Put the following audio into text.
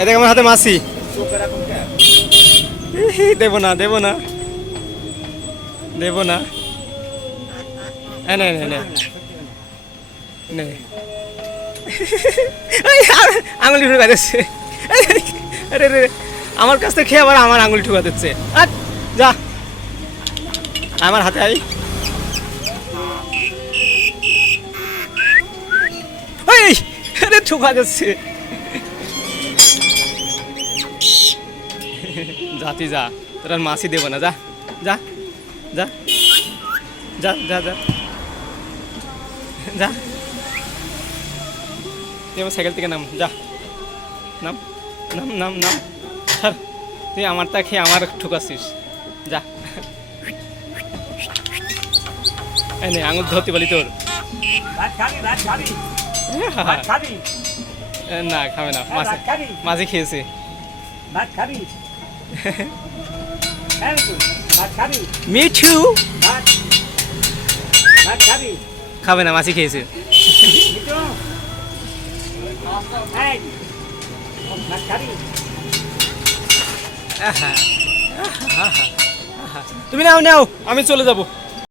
এদিকে আমার হাতে মাছি। দেবো না দেবো না দেবো না। নে নে নে নে আঙুলি ঢুকা দিচ্ছে। আরে রে আমার কাছ থেকে খেয়ে আবার আমার আঙুলি ঢুকা দিচ্ছে। যা আমার হাতে আই। আরে ঢুকা দিচ্ছে। জাতি যা, তোর আর মাছি দেবো না। যা যা যা যা যা যা যা তুই আমার সাইকেল থেকে নাম। যা নাম নাম নাম নাম স্যার, তুই আমারটা খেয়ে আমার ঠুকাচ্ছিস। যা এনে আঙুল ধরতে বলি তোর। না খাবে না, মাঝে খেয়েছে। মিঠু খাবে না, মাছি খেয়েছে। তুমি নাও নাও, আমি চলে যাবো।